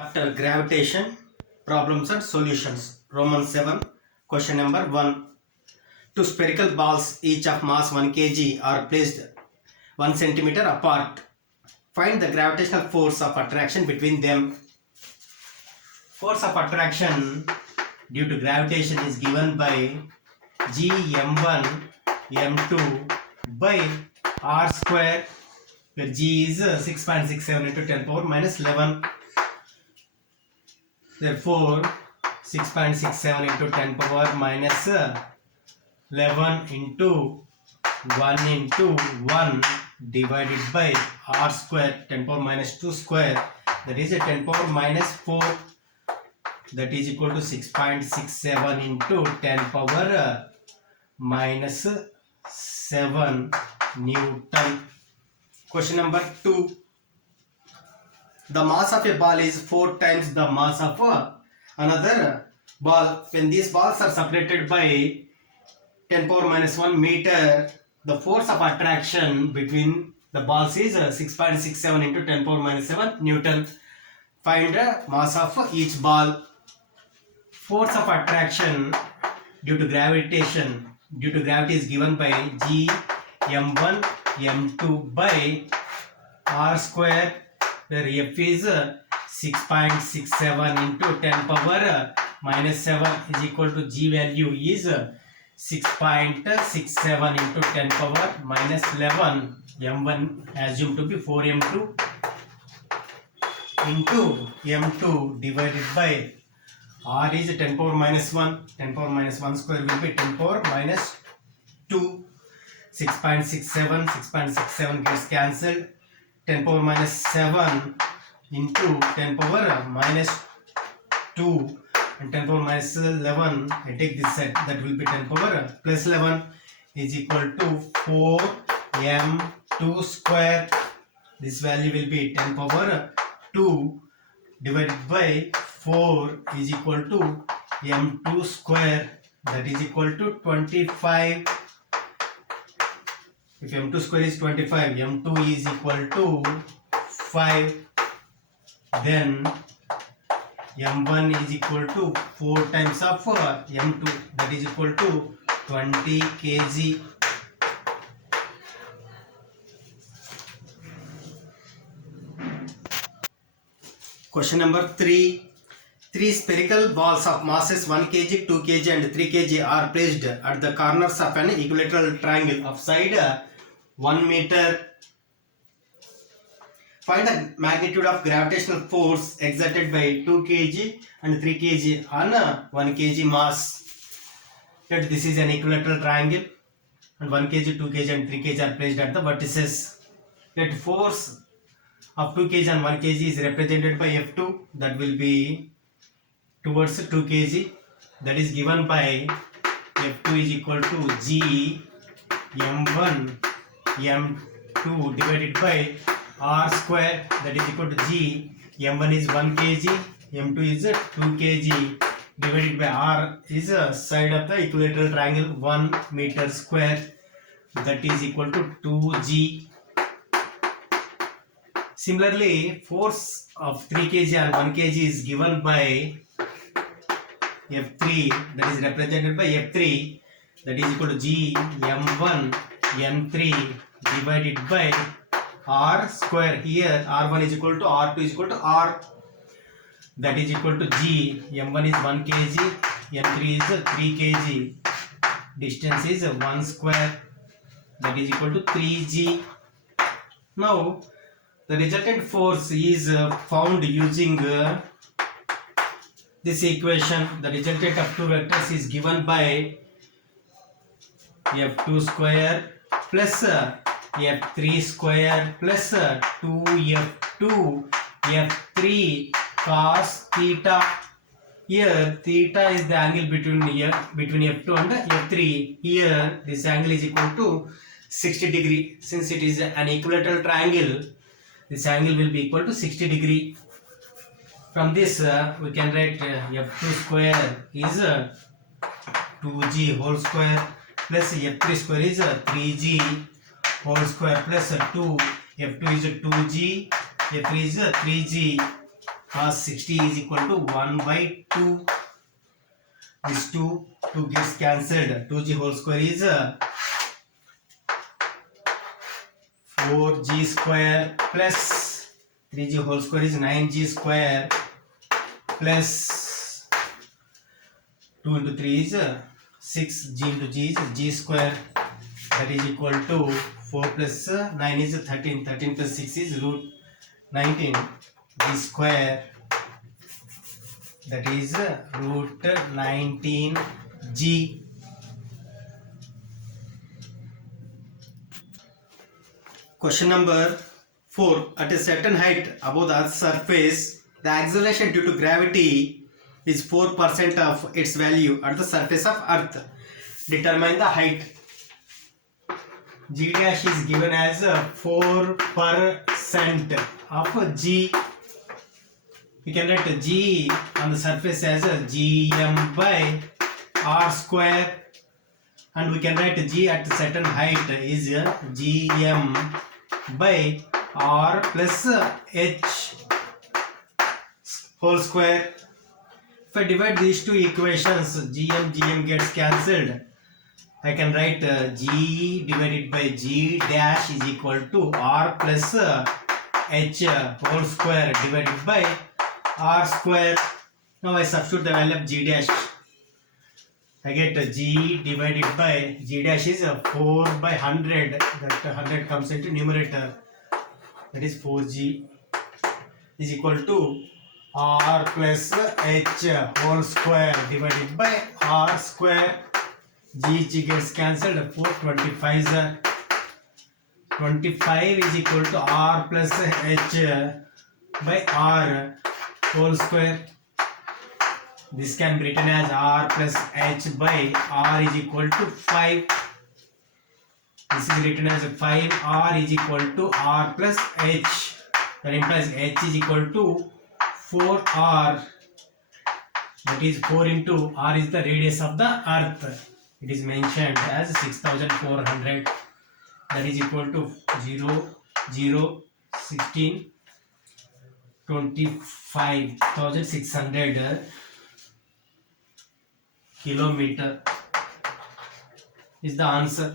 After gravitation, problems and solutions. Roman 7, question number 1. Two spherical balls, each of mass 1 kg, are placed 1 centimeter apart. Find the gravitational force of attraction between them. Force of attraction due to gravitation is given by G m1 m2 by r square, where G is 6.67 into 10 power minus 11. Therefore, 6.67 into 10 power minus 11 into 1 into 1 divided by r square, 10 power minus 2 square, that is a 10 power minus 4, that is equal to 6.67 into 10 power minus 7 Newton. Question number 2. The mass of a ball is 4 times the mass of another ball. When these balls are separated by 10 power minus 1 meter, the force of attraction between the balls is 6.67 into 10 power minus 7 Newton. Find the mass of each ball. Force of attraction due to gravitation, due to gravity, is given by G m1 m2 by r square, where F is 6.67 into 10 power minus 7 is equal to G value is 6.67 into 10 power minus 11. M1 assumed to be 4 m2 into m2 divided by r is 10 power minus 1. 10 power minus 1 square will be 10 power minus 2. 6.67 gets cancelled. 10 power minus 7 into 10 power minus 2 and 10 power minus 11. I take this side, that will be 10 power plus 11 is equal to 4 m2 square. This value will be 10 power 2 divided by 4 is equal to m2 square, that is equal to 25. If m2 square is 25, m2 is equal to 5, then m1 is equal to 4 times of m2, that is equal to 20 kg. Question number 3. Three spherical balls of masses 1 kg, 2 kg and 3 kg are placed at the corners of an equilateral triangle of side 1 meter. Find the magnitude of gravitational force exerted by 2 kg and 3 kg on 1 kg mass. Let this is an equilateral triangle and 1 kg, 2 kg and 3 kg are placed at the vertices. Let force of 2 kg and 1 kg is represented by F2, that will be towards 2 kg, that is given by F2 is equal to G m1 m2 divided by r square, that is equal to G m1 is 1 kg, m2 is 2 kg divided by r is a side of the equilateral triangle 1 meter square, that is equal to 2g. Similarly, force of 3 kg and 1 kg is given by F3, that is represented by F3, that is equal to G m1 m3 divided by r square. Here r1 is equal to r2 is equal to r, that is equal to G m1 is 1 kg, m3 is 3 kg, distance is 1 square, that is equal to 3g. Now the resultant force is found using this equation. The resultant of two vectors is given by F2 square plus F3 square plus 2F2 F3 cos theta. Here theta is the angle between F2 and F3. Here this angle is equal to 60 degree. Since it is an equilateral triangle, this angle will be equal to 60 degree. From this we can write F2 square is 2g whole square plus F3 square is 3g whole square plus 2. F2 is 2g, F3 is 3g cos 60 is equal to 1 by 2. This 2 gets cancelled. 2g whole square is 4g square plus 3g whole square is 9g square plus 2 into 3 is 6g into g is g square, that is equal to 4 plus 9 is 13. 13 plus 6 is root 19 g square, that is root 19 g. Question number 4. At a certain height above the Earth's surface, the acceleration due to gravity is 4% of its value at the surface of Earth. Determine the height. G dash is given as 4% of G. We can write G on the surface as Gm by R square, and we can write G at a certain height is Gm by R plus H whole square. If I divide these two equations, Gm gets cancelled. I can write G divided by G dash is equal to R plus H whole square divided by R square. Now I substitute the value of G dash. I get G divided by G dash is 4 by 100. That 100 comes into numerator. That is 4G is equal to R plus H whole square divided by R square. G gets cancelled. 4 25s. 25 is equal to R plus H by R whole square. This can be written as R plus H by R is equal to 5. This is written as 5. R is equal to R plus H. That implies H is equal to 4R. That is 4 into R is the radius of the Earth. It is mentioned as 6400. That is equal to 0, 0, 16, 25,600 kilometer is the answer.